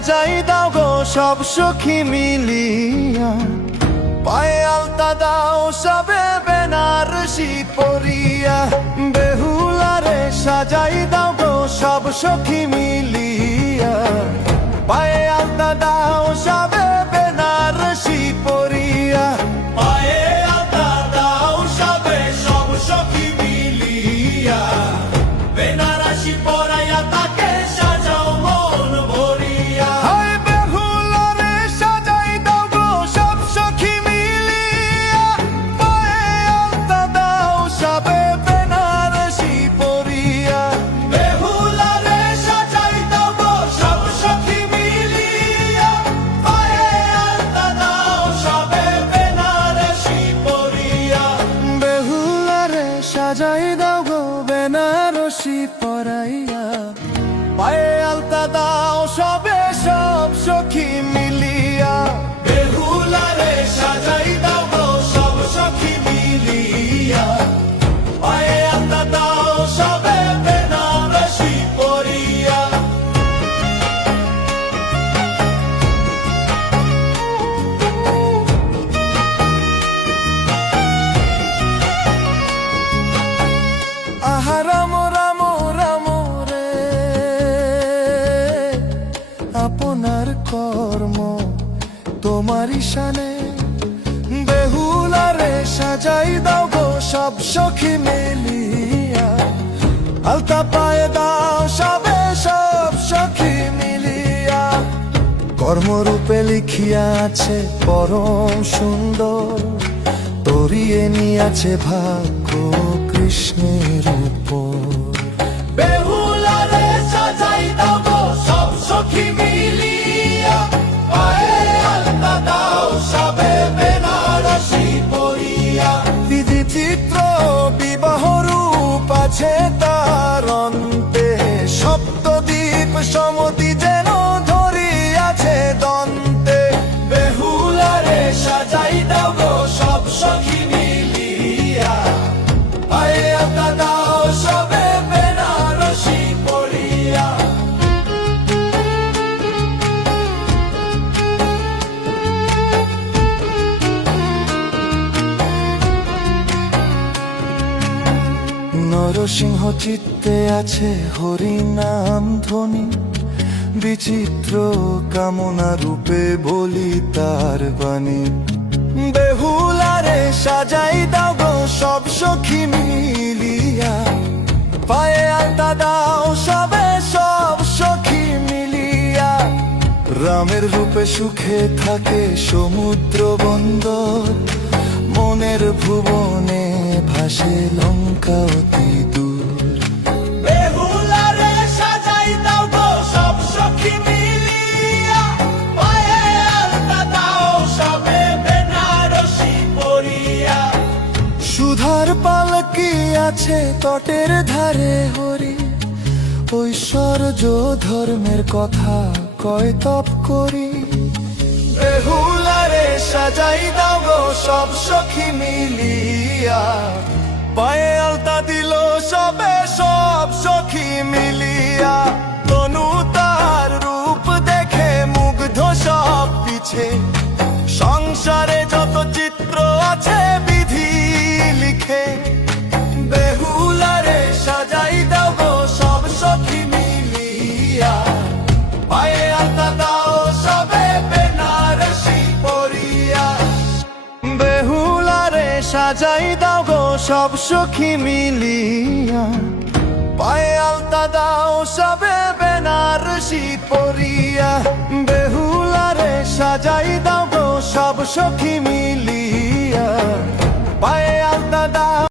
সাজাই দাও গো সব সখী মিলিয়া, পায়ে আলতা দাও সবে বেনারসি পরিয়া। বেহুলারে সাজাই দাও গো সব সখী মিলিয়া, পায়ে আলতা দাও সবে বেনারসি পরিয়া। পায়ে আলতা দাও সবে সব সখী মিলিয়া, বেনারসি পরাইয়া তাকে সাজাও মন ভরিয়া। হায় বেহুলারে সাজাই দাও গো সব সখী মিলিয়া, পায়ে আলতা দাও সবে বেনারসি পরিয়া। বেহুলারে সাজাই দাও গো সব সখী মিলিয়া, পায়ে আলতা দাও সবে বেনারসি পরিয়া। বেহুলারে সাজাই দাও গো বেনারসি পরাইয়া, পায়ে আলতা দাও সবে সব সখী মিলিয়া। বেহুলারে সাজাই দাও গো সব সখী মিলিয়া, পায়ে আলতা দাও সবে বেনারসি পরিয়া। আহা রাম রাম রাম রে, আপনার কর্ম তোমারই শানে। বেহুলারে সাজাই দাও গো সব সখী মিলিয়া, আলতা পায়ে দাও সবে সব সখী মিলিয়া। কর্মরূপে লিখিয়া আছে পরম সুন্দর, তরিয়ে নিয়াছে ভাগ্য কৃষ্ণের উপর। বেহুলারে সাজাই দাও গো সব সখী মিলিয়া, পায়ে আলতা দাও সবে বেনারসি পরিয়া। বিধি চিত্র বিবাহ রূপ আছে তার অন্তে, সপ্তদ্বীপ সমতি যেন ধরিয়াছে দন্তে। বেহুলারে সাজাই দাও গো সব সখী মিলিয়া, পায়ে আলতা দাও সবে বেনারসি পরিয়া। নরসিংহ চিত্তে আছে হরি নাম ধ্বনি, বিচিত্র কামনা রূপে বলি তার বাণী। বেহুলারে সাজাই দাও গো সব সখী মিলিয়া, পায়ে আলতা দাও সবে সব সখী মিলিয়া। রামের রূপে সুখে থাকে সমুদ্র বন্দর, মনের ভুবনে ভাসে লঙ্কা অতি দূর। বেহুলারে সাজাই দাও গো সব সখী মিলিয়া, পায়ে আলতা দাও সবে বেনারসি পরিয়া। সুধার পালকি আছে তটের ধারে হরি, ঐশ্বর্য ধর্মের কথা কয় তপ করি। বেহুলারে সাজাই দাও গো সব সখী মিলিয়া, পায়ে আলতা দিল সবে সব সখী মিলিয়া। তনু তার রূপ দেখে মুগ্ধ সব পিছে, সংসারে যত চিত্র আছে বিধি লিখে। বেহুলারে সাজাই দাও গো সব সখী মিলিয়া, পায়ে আলতা দাও সবে বেনারসি পরিয়া। বেহুলারে সাজাই দাও গো সব সখী মিলিয়া, পায়ে আলতা দাও সবে বেনারসি পরিয়া। বেহুলারে সাজাই দাও গো সব সখী মিলিয়া।